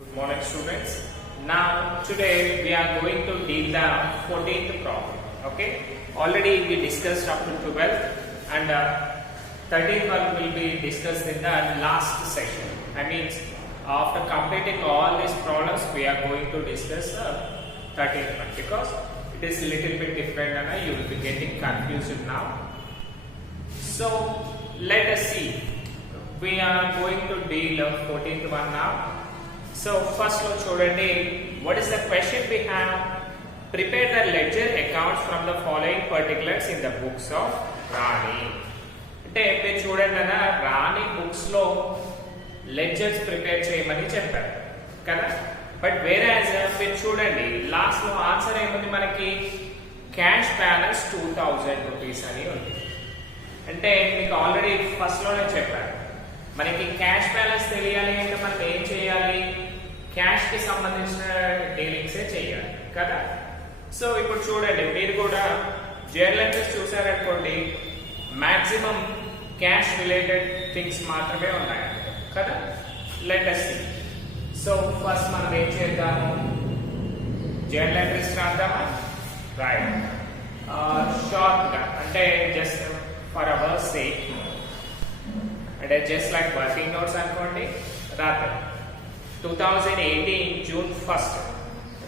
Good morning, students. Now today we are going to deal the 14th problem. Okay, already we discussed up to 12th and 13th one will be discussed in the last session. I mean, after completing all these problems we are going to discuss 13th one because it is a little bit different and you will be getting confused now. So let us see. We are going to deal the 14th one now. So first lo chudandi, what is the question we have? Prepare the ledger accounts from the following particulars in the books of Rani. అంటే మీరు చూడండి అన్న రాణి బుక్స్ లో ledgers prepare చేయమని చెప్పారు కదా. బట్ వేరే మీరు చూడండి లాస్ట్ లో ఆన్సర్ ఏముంది మనకి క్యాష్ బ్యాలెన్స్ 2000 రూపీస్ అని ఉంది. అంటే మీకు ఆల్రెడీ ఫస్ట్ లోనే చెప్పారు మనకి క్యాష్ బ్యాలెన్స్ తెలియాలి అంటే మనం ఏం చేయాలి, క్యాష్ కి సంబంధించిన డీలింగ్సే చేయాలి కదా. సో ఇప్పుడు చూడండి మీరు కూడా జర్నల్ ఎంట్రీస్ చూసారనుకోండి మాక్సిమం క్యాష్ రిలేటెడ్ థింగ్స్ మాత్రమే ఉన్నాయి కదా. Let us see. So first మనం ఏం చేద్దాము, జర్నల్ ఎంట్రీస్ రాద్దామా. రైట్, షార్ట్ గా అంటే జస్ట్ ఫర్ అవర్ సేక్ అంటే జస్ట్ లైక్ వర్కింగ్ నోట్స్ అనుకోండి రాద్దాం. 2018 June 1st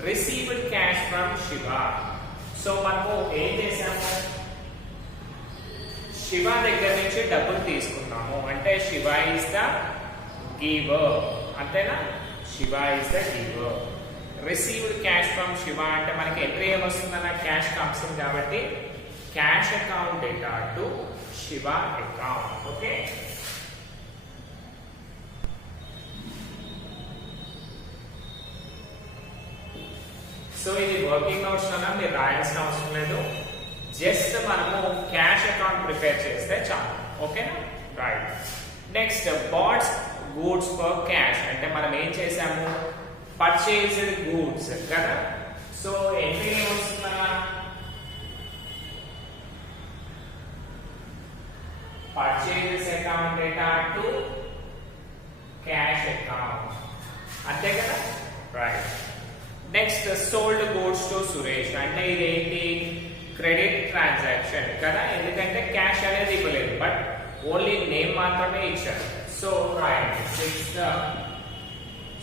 received cash from Shiva. So మనము ఏం చేసాము, శివ దగ్గర నుంచి డబ్బులు తీసుకున్నాము అంటే శివ ఇస్ ద గివర్, అంతేనా. Shiva is the giver. Received cash from Shiva అంటే మనకి ఎంట్రీ ఏమొస్తుందన్న క్యాష్ కమ్స్ ఇన్ కాబట్టి cash account data to Shiva account. Okay, so ఇది వర్కింగ్ నోట్స్ అన్నా మీరు రాయాల్సిన అవసరం లేదు, జస్ట్ మనము క్యాష్ అకౌంట్ ప్రిపేర్ చేస్తే చాలు. ఓకేనా. Right, next bought goods for cash అంటే మనం ఏం చేసాము పర్చేజ్డ్ గూడ్స్ కదా. సో ఎంట్రీ ఏమొస్తుందా purchases account data to cash account, అంతే కదా. Right, next sold goods to Suresh అంటే ఇదేంటి క్రెడిట్ ట్రాన్సాక్షన్ కదా, ఎందుకంటే క్యాష్ అనేది ఇవ్వలేదు బట్ ఓన్లీ నేమ్ మాత్రమే ఇచ్చారు. So right,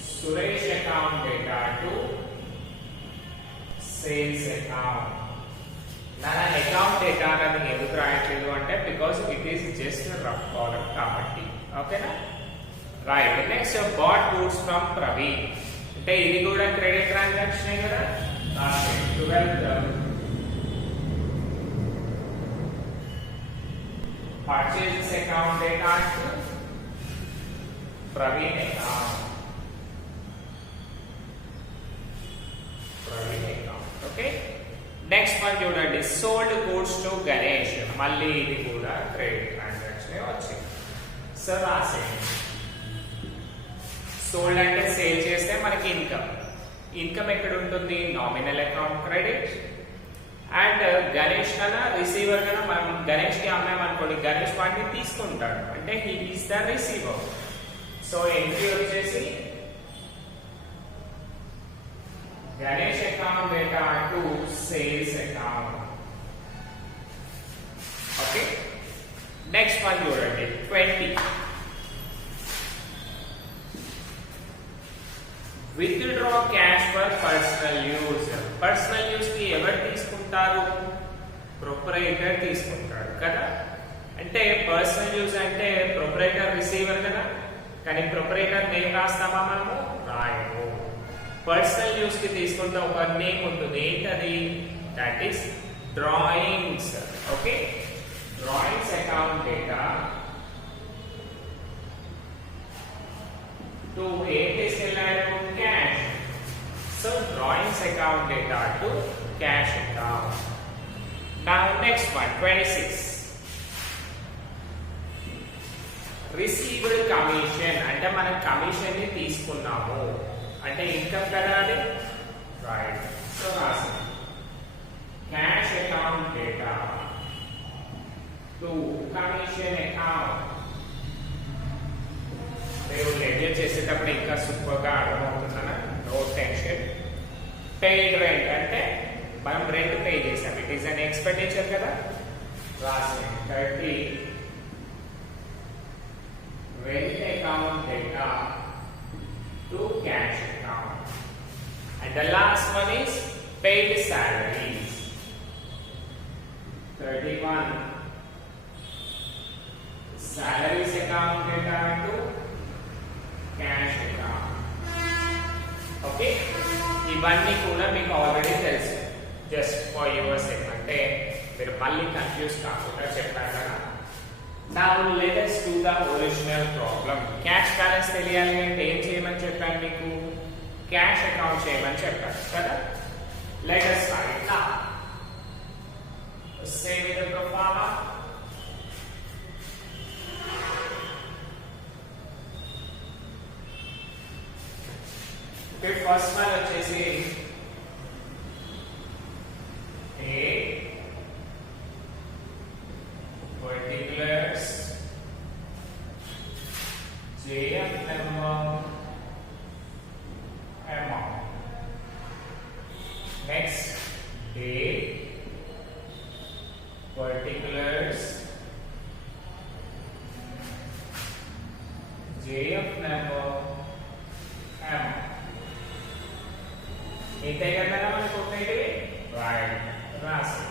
Suresh account data to sales account. నా అకౌంట్ డేటా అనేది ఎందుకు రాయట్లేదు అంటే because it is just rough column కాబట్టి. ఓకేనా. Right, next bought goods from Praveen అంటే ఇది కూడా క్రెడిట్ ట్రాన్సాక్షన్ కదా. 12 purchases account data to Praveen account. Okay, next one చూడండి sold goods to Ganesh. మళ్ళీ ఇది కూడా క్రెడిట్ ట్రాన్సాక్షన్ వచ్చింది. సో రాసేయండి సోల్డ్ అంటే సేల్ చేస్తే మనకి ఇన్కమ్. ఇన్కమ్ ఎక్కడ ఉంటుంది, nominal account credit. And Ganesh కన్నా రిసీవర్ కన్నా మనం గణేష్ కి అమ్మామనుకోండి గణేష్ వాటిని తీసుకుంటాడు అంటే he is the receiver. So entry వచ్చేసి Ganesh account data to sales account. Okay, next one చూడండి 20 withdraw cash for personal use. Personal use కి ఎవరు తీసుకుంటారు, ప్రొపరేటర్ తీసుకుంటాడు కదా. అంటే పర్సనల్ యూజ్ అంటే ప్రొపరేటర్ రిసీవర్ కదా, కానీ ప్రొపరేటర్ నేమ్ రాస్తామా మనము రాయము. పర్సనల్ యూజ్ కి తీసుకుంటే ఒక నేమ్ ఉంటుంది, ఏంటది, that is drawings. Okay, drawings account data to ఏం తీసుకెళ్ళాడు cash. So drawings account data to cash account. Now next one 26 received commission అంటే మనం కమిషన్ ని తీసుకున్నాము అంటే ఇన్కమ్ కదా అది. రైట్, సో రాసి cash account data to commission account. మీరు లెడ్జర్ చేసేటప్పుడు ఇంకా సూపర్ గా అర్థమవుతుందని పెయిడ్ రెంట్ అంటే మనం రెంట్ పే చేసాం, ఇట్ ఈస్ అన్ ఎక్స్పెండిచర్ కదా, రాసాం 30 rent account data to cash account, and the last one is paid salaries, 31 salaries account data to cash account. Okay, ఇవన్నీ కూడా మీకు ఆల్రెడీ తెలుసు, జస్ట్ ఫర్ యువర్ సేక్ అంటే మీరు మళ్ళీ కన్ఫ్యూజ్ కాకుండా చెప్పారు కదా. Now let us do the original problem. Cash balance తెలియాలి అంటే ఏం చేయమని చెప్పాను మీకు, క్యాష్ అకౌంట్ చేయమని చెప్పాను కదా. Let us start now. Say with the pro forma. Okay, first one వచ్చేసి A particulars JF number amount. Next, date, particulars JF number amount. ఇంతే కదా మనకు ఉండేది, రైట్, రాసి.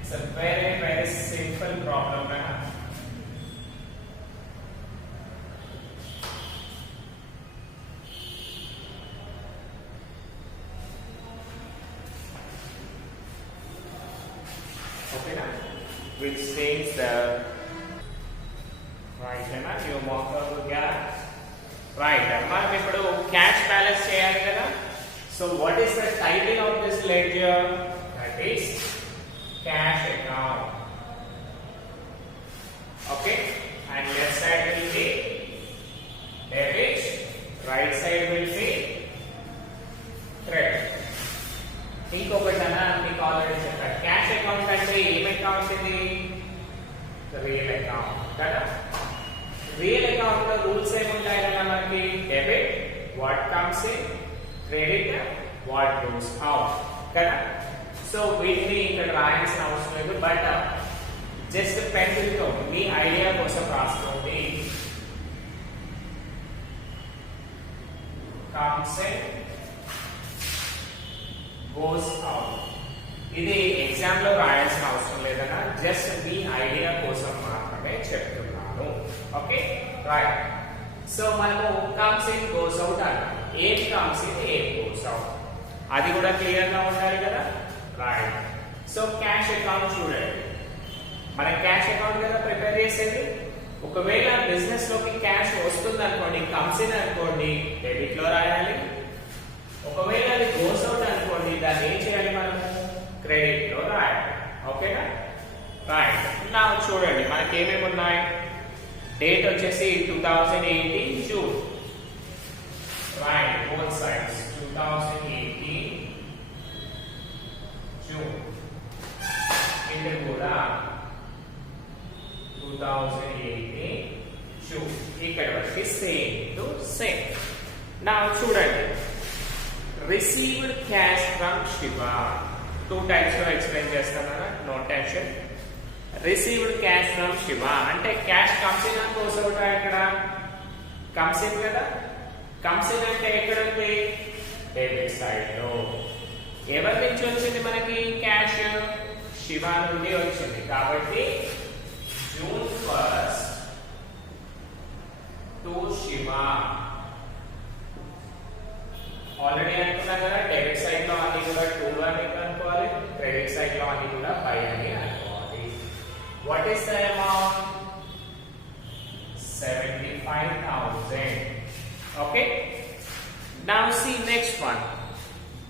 It's a very very simple problem now. Okay now, which says the right na you mark out the gap, right. మనం ఇప్పుడు cash balance చేయాలి కదా. So what is the title of this ledger? That is cash account. Okay, and left side will be debit, right side will be credit. ఇంకొకటనా మీకు ఆల్రెడీ చెప్పా, cash account అంటే ఏం అకౌంట్ ఇది, రియల్ అకౌంట్ కదా. రియల్ అకౌంట్ లో రూల్స్ ఏముంటాయి కదా మనకి, debit what comes in, credit what goes out కదా. సో వీటిని ఇక్కడ రాయాల్సిన అవసరం లేదు, బట్ జస్ట్ పెన్సిల్ తో మీ ఐడియా కోసం రాసుకోండి. Comes in, goes out. ఇది ఎగ్జామ్ లో రాయాల్సిన అవసరం లేదన్నా, జస్ట్ మీ ఐడియా కోసం మాత్రమే చెప్తున్నాను. Okay, right. సో మనము కమ్స్ ఇన్ గోస్ అవుట్ అన్నాం, ఏం కమ్స్ ఇన్ ఏం గోస్ అవుట్ అది కూడా క్లియర్ గా ఉండాలి కదా, రైట్. సో క్యాష్ అకౌంట్ చూడండి, మన క్యాష్ అకౌంట్ కదా ప్రిపేర్ చేసేది. ఒకవేళ బిజినెస్ లోకి క్యాష్ వస్తుంది అనుకోండి, కమ్స్ ఇన్ అనుకోండి, డెబిట్ లో రాయాలి. ఒకవేళ అది గోస్ అవుట్ అనుకోండి, దాన్ని ఏం చేయాలి మనము, క్రెడిట్ లో రాయాలి. ఓకేనా, రైట్. నా చూడండి మనకి ఏమేమి ఉన్నాయి, డేట్ వచ్చేసి 2018 జూన్, రైట్, బోత్ సైడ్స్ 2018 జూన్. ఇది కూడా 2018 జూన్. ఇక్కడ వరకు సేమ్ టు సేమ్. నా చూడండి, received cash from Shiva. 2 types లో ఎక్స్ప్లెయిన్ చేస్తాను, no tension. Received cash from Shiva అంటే క్యాష్ కమ్స్ ఇన్ అని కోసవుతా, ఇక్కడ కమ్స్ ఇన్ కదా. కమ్స్ ఇన్ అంటే ఎక్కడ ఉంది, డెబిట్ సైడ్ లో. ఎవరి నుంచి వచ్చింది మనకి క్యాష్, శివ నుండి వచ్చింది. కాబట్టి జూన్ 1 టు శివ. ఆల్రెడీ అనుకున్నాం కదా, డెబిట్ సైడ్ లో అన్ని కూడా 2 అని అనుకోవాలి, క్రెడిట్ సైడ్ లో అన్ని కూడా 5 అని అనుకోవాలి. What is the amount, 75,000. Okay, now see next one,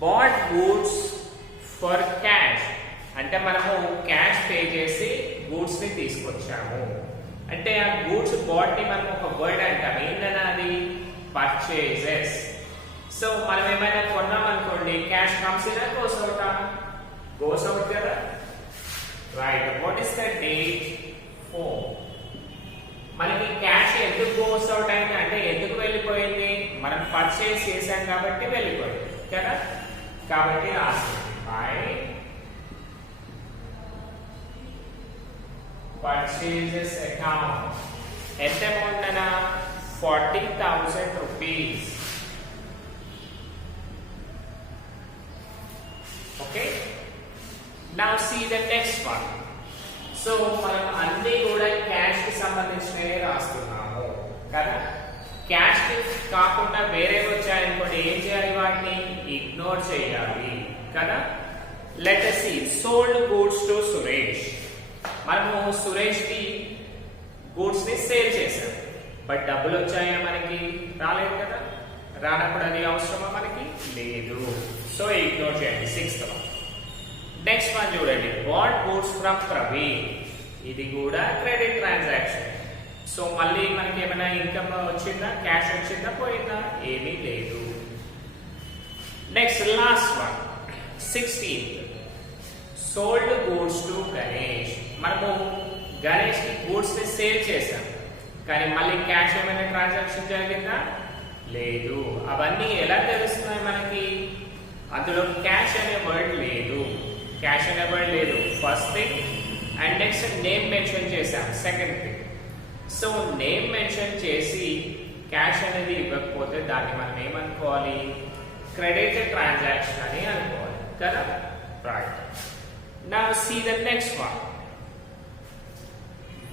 bought goods for cash అంటే మనము క్యాష్ పే చేసి గూడ్స్ ని తీసుకొచ్చాము. అంటే ఆ గూడ్స్ బాట్ ని మనం ఒక వర్డ్ అంటాం, ఏంటన్నా అది, పర్చేజెస్. సో మనం ఏమైనా కొన్నాం అనుకోండి, cash comes in goes out, goes out కదా, right. What is the date 4. మనకి క్యాష్ ఎందుకు గోస్ అవుట్ అయింది అంటే ఎందుకు వెళ్ళిపోయింది? మనం పర్చేస్ చేసాం కాబట్టి వెళ్ళిపోయింది కదా. కాబట్టి రాస్తుంది బై పర్చేజెస్ అకౌంట్. ఎంత అమౌంట్ అనా? 40,000 rupees. Okay, now see the next one. So మనం అన్ని కూడా క్యాష్ కి సంబంధించినవి రాస్తున్నాము కదా. క్యాష్ కి కాకుండా వేరే వచ్చాయనుకోండి ఏం చేయాలి? వాటిని ఇగ్నోర్ చేయాలి కదా. Let us see sold goods to Suresh. మనము సురేష్ కి గూడ్స్ ని సేల్ చేసాం, బట్ డబ్బులు వచ్చాయా? మనకి రాలేదు కదా. రానప్పుడు అది అవసరమా? మనకి లేదు. సో ఇగ్నోర్ చేయండి. 6th one. నెక్స్ట్ వన్ చూడండి, బాట్ గూడ్స్ ఫ్రమ్ ప్రవీణ్. ఇది కూడా క్రెడిట్ ట్రాన్సాక్షన్. సో మళ్ళీ మనకి ఏమైనా ఇన్కమ్ వచ్చిందా? క్యాష్ వచ్చిందా? పోయిందా? ఏమీ లేదు. Next last one 16th, sold goods to Ganesh. మనము గణేష్ కి గూడ్స్ ని సేల్ చేసాం, కానీ మళ్ళీ క్యాష్ ఏమైనా ట్రాన్సాక్షన్ జరిగిందా? లేదు. అవన్నీ ఎలా తెలుస్తున్నాయి మనకి? అందులో క్యాష్ అనే వర్డ్ లేదు. క్యాష్ అనే వర్డ్ లేదు first thing. And next name mention చేసాం second thing. So name mention చేసి క్యాష్ అనేది ఇవ్వకపోతే దాన్ని మనం ఏమనుకోవాలి? క్రెడిట్ ట్రాన్సాక్షన్ అని అనుకోవాలి కదా. Right. Now see the next one,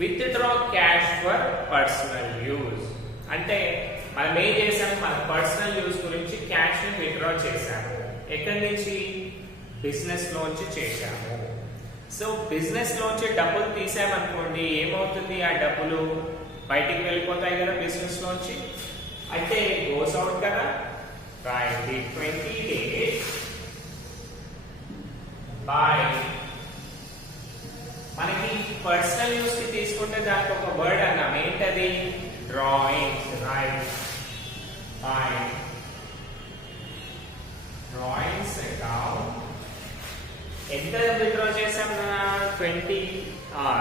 withdraw cash for personal use. అంటే మనం ఏం చేసాము? మన పర్సనల్ యూజ్ గురించి క్యాష్ ని విత్డ్రా చేసాము. ఎక్కడి నుంచి? బిజినెస్ లోంచి చేశాము. సో బిజినెస్ లోంచి డబ్బులు తీసామనుకోండి ఏమవుతుంది? ఆ డబ్బులు బయటికి వెళ్ళిపోతాయి కదా బిజినెస్ లోంచి. అయితే గోస్ అవుట్ కదా. రాయండి 20 days బై. మనకి పర్సనల్ యూస్ కి తీసుకుంటే దానికి ఒక వర్డ్ అన్నాం, ఏంటది? Drawings. Right. By drawings account. ఎంత విత్డ్రా చేసాం? 20.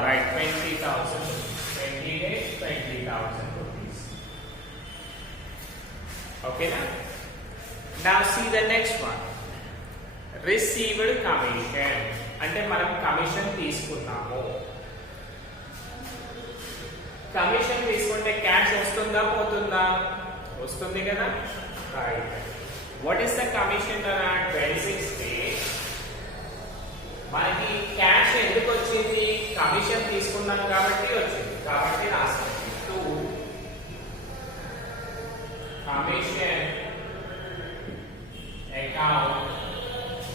రైట్, 20,000. 20 days 20,000 rupees. ఓకేనా. Now see the next one, received commission. అంటే మనం కమిషన్ తీసుకున్నాము. కమిషన్ తీసుకుంటే క్యాష్ వస్తుందా పోతుందా? వస్తుంది కదా. Right. What is the commission? 26 days. మనకి క్యాష్ ఎందుకు వచ్చింది? కమిషన్ తీసుకున్నాం కాబట్టి వచ్చింది. కాబట్టి రాస్తాం 2 commission account.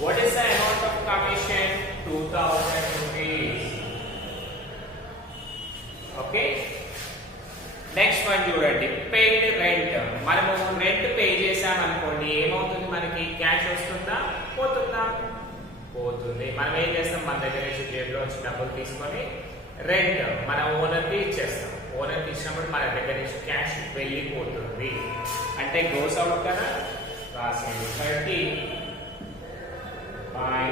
What is the amount of commission? 2,000 rupees. Okay. Next one చూడండి, పెయిడ్ రెంట్. మనము రెంట్ పే చేసాం అనుకోండి ఏమవుతుంది? మనకి క్యాష్ వస్తుందా పోతుందా? పోతుంది. మనం ఏం చేస్తాం? మన దగ్గర నుంచి జేబులో వచ్చి డబ్బులు తీసుకొని రెంట్ మన ఓనర్ కి ఇచ్చేస్తాం. ఓనర్ కి ఇచ్చినప్పుడు మన దగ్గర నుంచి క్యాష్ వెళ్ళిపోతుంది. అంటే గోస్ అవుట్ కదా. రాసేది 30 బై.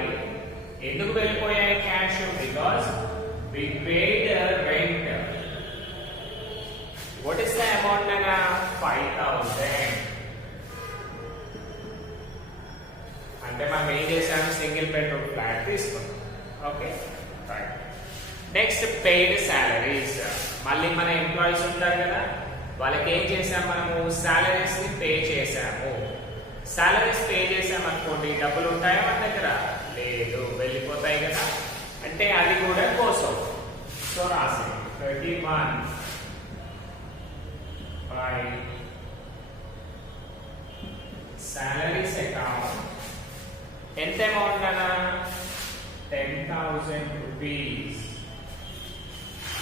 ఎందుకు వెళ్ళిపోయాయి cash? Because we paid rent. What is the amount అనా? 5,000. అంటే మనం ఏం చేసాము? సింగిల్ బెడ్రూమ్ ఫ్లాట్ తీసుకున్నాం. Okay. Right. Next paid salaries. మళ్ళీ మన ఎంప్లాయీస్ ఉంటారు కదా, వాళ్ళకి ఏం చేసాం? మనము సాలరీస్ ని పే చేసాము. సాలరీస్ పే చేసాం అనుకోండి డబ్బులు ఉంటాయా మన దగ్గర? లేదు, వెళ్ళిపోతాయి కదా. అంటే అది కూడా కోసం. సో రాసి 31 బై సాలరీస్ అకౌంట్. ఎంత అమౌంట్ అనా? 10,000 rupees.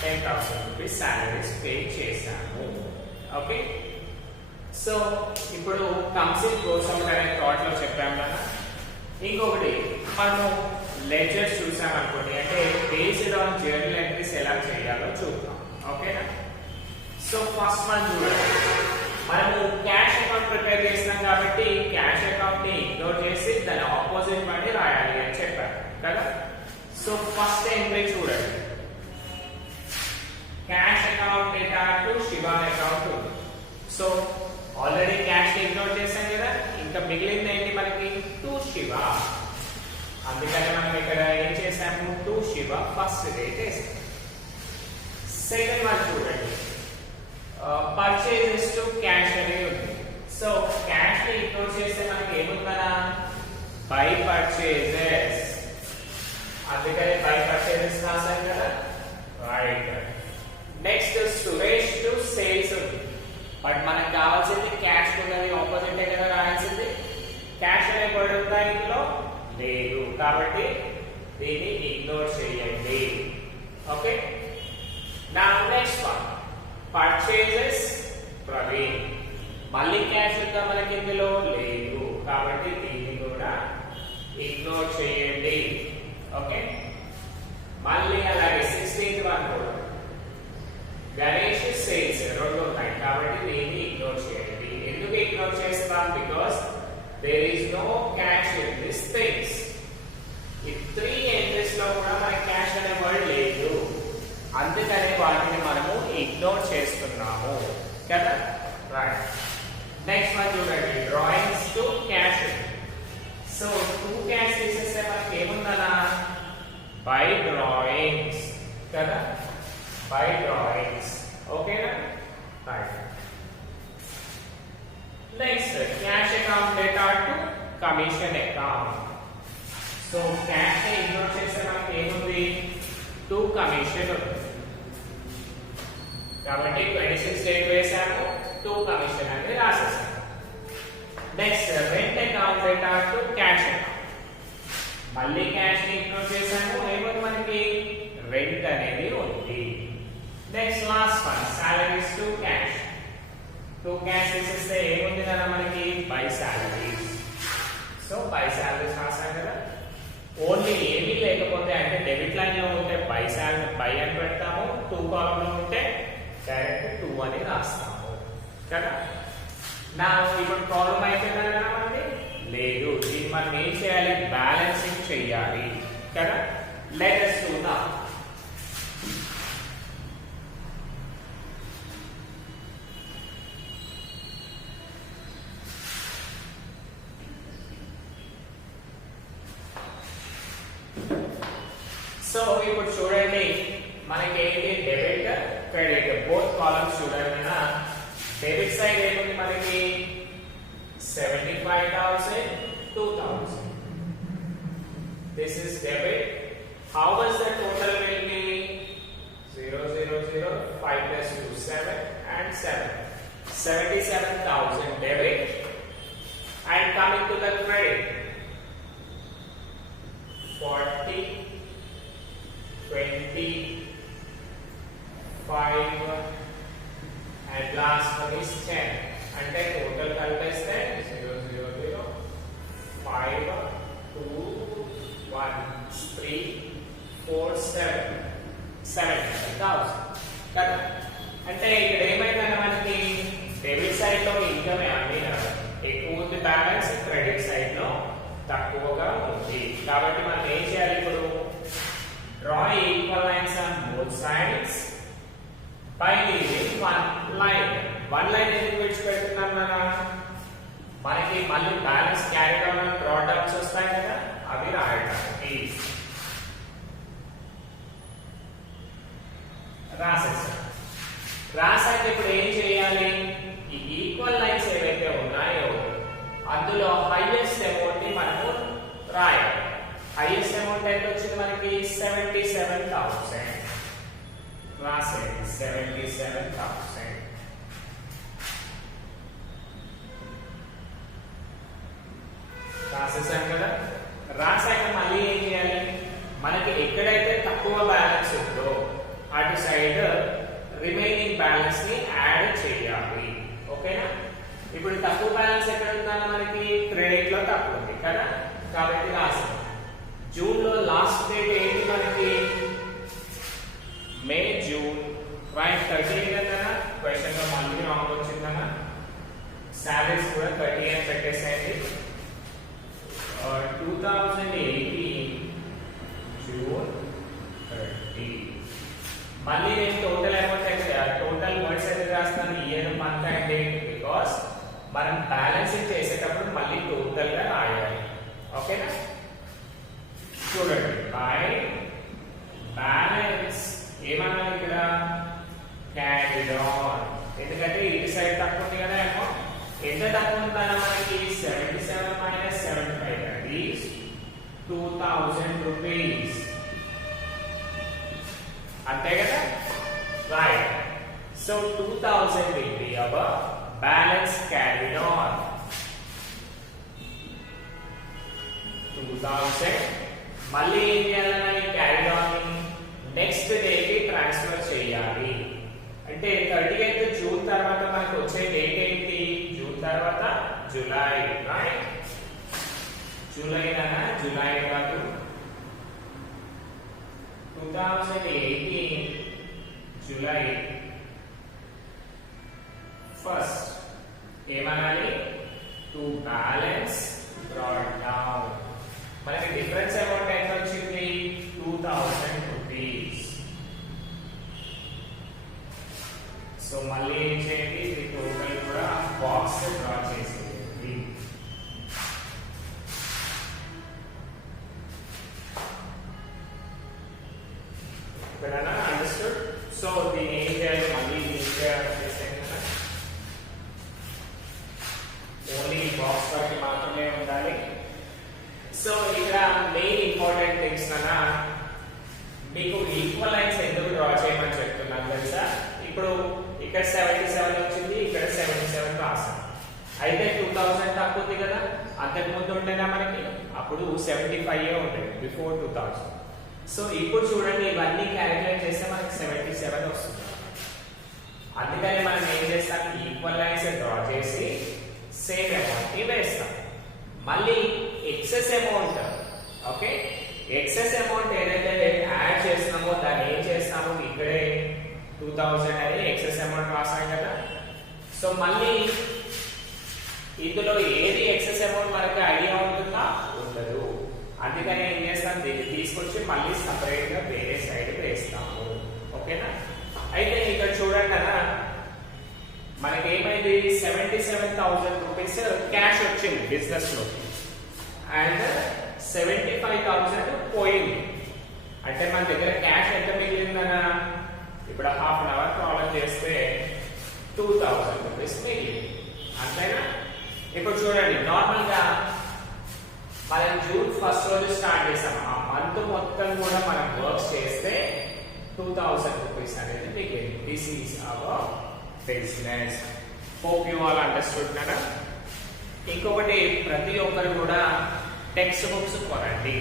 10,000 rupees సాలరీస్ పే చేశాము. ఓకే. సో ఇప్పుడు కమ్స్ ఇన్ గోస్ అవుట్ అనే థాట్ లో చెప్పాము కదా. ఇంకొకటి మనము లెడ్జర్స్ చూసాం అనుకోండి, అంటే బేస్డ్ ఆన్ జర్నల్ ఎంట్రీస్ ఎలా చేయాలో చూద్దాం. ఓకేనా. సో ఫస్ట్ మనం చూడండి, మనము క్యాష్ అకౌంట్ ప్రిపేర్ చేసినాం కాబట్టి క్యాష్ అకౌంట్ ని ఇగ్నోర్ చేసి దాని ఆపోజిట్ మనీ రాయాలి అని చెప్పారు కదా. సో ఫస్ట్ ఎంట్రీ చూడండి, cash account data to Shiva అకౌంట్ ఉంది. సో ఆల్రెడీ క్యాష్ ఇగ్నోర్ చేశాం కదా, ఇంకా మిగిలింది ఏంటి మనకి 2 శివ. అందుకని మనం ఇక్కడ ఏం చేసాము, 2 శివ ఫస్ట్ డేట్ వేసాం. సెకండ్ వన్ చూడండి, పర్చేజెస్ టు క్యాష్ అనేది ఉంది. సో క్యాష్ ని ఇగ్నోర్ చేస్తే మనకి ఏముందనా, బై పర్చేజెస్. అందుకని బై పర్చేజెస్ రాసాం కదా, right. Next Suresh to sales ఉంది, బట్ మనకు కావాల్సింది క్యాష్ ఉన్నది, ఆపోజిట్ కదా రాయాల్సింది. క్యాష్ అనే వర్డ్ ఉందా ఇందులో, లేదు, కాబట్టి దీన్ని ఇగ్నోర్ చేయండి. ఓకే, నా నెక్స్ట్ వన్ పర్చేజెస్ ప్రవీణ్. మళ్ళీ క్యాష్ ఉందా మనకి ఇందులో, లేదు, కాబట్టి దీన్ని కూడా ఇగ్నోర్ చేయండి. ఓకే, మళ్ళీ అలాగే 16th వన్ కూడా గణేష్ సేల్స్ రెండు ఉన్నాయి, కాబట్టి దీన్ని ఇగ్నోర్ చేయండి. ఎందుకు ఇగ్నోర్ చేస్తాం, because there is no cash in this things. ఈ 3 ఎంట్రీస్ లో కూడా మనకి క్యాష్ అనే వర్డ్ లేదు, అందుకని వాటిని మనము ఇగ్నోర్ చేస్తున్నాము కదా, రైట్. నెక్స్ట్ వన్ చూడండి, drawings to cash. So 2 cash తీసేస్తే మనకి ఏముందనా, బై డ్రాయింగ్స్ కదా, బై డ్రాయింగ్స్. ఓకేనా, right. Next cash account data to commission account. So cash ని ఇగ్నోర్ చేస్తే మనకి ఏముంది, 2 కమిషన్ ఉంది, కాబట్టి 26 డేట్ వేసాము, 2 కమిషన్ అనేది రాసేసాము. Next rent account data to cash account. మళ్ళీ క్యాష్ ని ఇగ్నోర్ చేసాము, ఏముంది మనకి, రెంట్ అనేది ఉంది. Next last one salaries to cash. 2 cash తీసేస్తే ఏముంది కదా మనకి, by salaries. So by salaries రాసాం కదా. ఓన్లీ ఏమీ లేకపోతే అంటే డెబిట్ లైన్ లో ఉంటే బై సాలరీ బై అని పెడతాము, 2 కాలమ్ లో ఉంటే డైరెక్ట్ 2 అని రాస్తాము కదా. నా ఇప్పుడు ప్రాబ్లం అయిపోయిందా కదా మనకి, లేదు. దీన్ని మనం ఏం చేయాలి, బ్యాలెన్సింగ్ చేయాలి కదా. Let us do now. So ఇప్పుడు చూడండి మనకి ఏంటి, డెబిట్ క్రెడిట్ బోత్ కాలమ్స్ చూడండి. డెబిట్ సైడ్ ఏముంది మనకి, 75,000, 2,000. This is debit. How much the total will be, 0, 0, 0, 5 plus 2, 7 and 7. 77,000 debit. And coming to the credit, 40, 20, 5 and last one is 10. అంటే టోటల్ కలిపేస్తే 0, 0, 0, 5, 2, 1, 3, 4, 7, 70,000 కదా. అంటే ఇక్కడ ఏమైందంటే మనకి డెబిట్ సైడ్ లో ఇన్కమ్ అన్ని ఎక్కువ ఉంది బ్యాలెన్స్, క్రెడిట్ సైడ్ లో తక్కువగా ఉంది. కాబట్టి మనం ఏం చేయాలి ఇప్పుడు, draw equal lines on both sides by leaving one line. One line ఎందుకు విడిచిపెడుతున్నాం కదా, మనకి మళ్ళీ balance carry down draw downs వస్తాయి కదా, అవి రాయడానికి రాసేసాం. రాసాక ఇప్పుడు ఏం చేయాలి, ఈ ఈక్వల్ లైన్స్ ఏవైతే ఉన్నాయో అందులో హైయెస్ట్ అమౌంట్ ని మనము రాయాలి. హైయెస్ట్ అమౌంట్ ఎంత వచ్చింది మనకి, 77,000 రాసేది, 77,000. రాసేసాం కదా. రాసాక మళ్ళీ ఏం చేయాలి, మనకి ఎక్కడైతే తక్కువ బ్యాలెన్స్ ఉందో అటు సైడ్ రిమైనింగ్ బ్యాలెన్స్ ని యాడ్ చేయాలి. ఓకేనా, ఇప్పుడు తక్కువ బ్యాలెన్స్ ఎక్కడ ఉందా మనకి, క్రెడిట్ లో తక్కువ ఉంది కదా, కాబట్టి రాసాం. జూన్ లో లాస్ట్ డేట్ ఏంటి మనకి, మే జూన్, రైట్. 30 కదా, క్వశ్చన్ లో మళ్ళీ రాంగ్ వచ్చిందనా, సాలరీస్ కూడా 30 అని పెట్టేసేయండి. 2018 జూన్ 30. మళ్ళీ నేను టోటల్ అమౌంట్ టోటల్ వర్డ్స్ అయితే రాస్తాను, ఇయర్ మంత్ అండ్ డేట్ మనం బ్యాలెన్సింగ్ చేసేటప్పుడు మళ్ళీ టోటల్ గా రాయాలి. ఓకేనా? చూడండి, బై బ్యాలెన్స్ ఏమన్నా ఇక్కడ క్యారీడ్ ఆన్, ఎందుకంటే ఇటు సైడ్ తక్కువ ఉంది కదా అమౌంట్. ఎంత తక్కువ ఉందా మనకి? 77 minus 75, that is 2000 rupees. అంతే కదా? Right. So 2000 will be our balance carried on. 2000 మళ్ళీ ఏం చేయాలని క్యారీడ్ ఆన్ నెక్స్ట్ డేకి ట్రాన్స్ఫర్ చేయాలి. అంటే 30th జూన్ తర్వాత మనకు వచ్చే డేట్ ఏంటి? జూన్ తర్వాత జూలై, రైట్? జూలై కాదు, 2018 జూలై 1st ఏమనాలి? To balance brought down. మనకి డిఫరెన్స్ అమౌంట్ ఎంత వచ్చింది? 2000 రూపీస్. సో మళ్ళీ ఏం చేయండి? ఇది టోటల్ కూడా బాక్స్ డ్రా చేసేది. ఇప్పుడైనా అండర్స్టూడ్? సో దీన్ని ఏం చేయాలి? మళ్ళీ చేసాను కదా, ఓన్లీ బాక్స్ బట్టి మాత్రమే ఉండాలి. సో ఇక్కడ మెయిన్ ఇంపార్టెంట్ థింగ్స్ అన్నా మీకు ఈక్వల్ లైన్స్ ఎందుకు డ్రా చేయమని చెప్తున్నాను తెలుసా? ఇప్పుడు ఇక్కడ 77 వచ్చింది, ఇక్కడ 77 రాసాం. అయితే 2000 తక్కువ ఉంది కదా, అంతకు ముందు ఉండేనా మనకి? అప్పుడు 75 ఉండేది బిఫోర్ 2000. సో ఇప్పుడు చూడండి, ఇవన్నీ క్యాలిక్యులేట్ చేస్తే మనకి 77 వస్తుంది. అందుకని మనం ఏం చేస్తాం? ఈక్వల్ లైన్స్ డ్రా చేసి సేమ్ అమౌంట్ కి వేస్తాం. మళ్ళీ excess amount, okay, excess amount ఏదైతే యాడ్ చేస్తున్నామో దాన్ని ఏం చేస్తాము? ఇక్కడే 2000 అని ఎక్సెస్ అమౌంట్ రాసాం కదా. సో మళ్ళీ ఇందులో ఏది ఎక్సెస్ అమౌంట్ మనకి ఐడియా ఉంటుందా? ఉండదు. అందుకని ఏం చేస్తాం? దీన్ని తీసుకొచ్చి మళ్ళీ సపరేట్ గా వేరే సైడ్ వేస్తాము. ఓకేనా? అయితే ఇక్కడ చూడండి అన్న, మనకి ఏమైంది? 77,000 రూపీస్ క్యాష్ వచ్చింది బిజినెస్ లో, అండ్ 75,000 పోయింది. అంటే మన దగ్గర క్యాష్ ఎంత మిగిలిందనా? ఇప్పుడు హాఫ్ అన్ అవర్ ప్రాబ్లం చేస్తే 2000 రూపీస్ మిగిలింది. అంతేనా? ఇప్పుడు చూడండి, నార్మల్ గా మనం జూన్ 1st రోజు స్టార్ట్ చేసాం. ఆ మంత్ మొత్తం కూడా మనం వర్క్ చేస్తే 2000 రూపీస్ అనేది మిగిలింది. This is our business. Hope you all understood కదా. ఇంకొకటి, ప్రతి ఒక్కరు కూడా టెక్స్ట్ బుక్స్ కొనండి.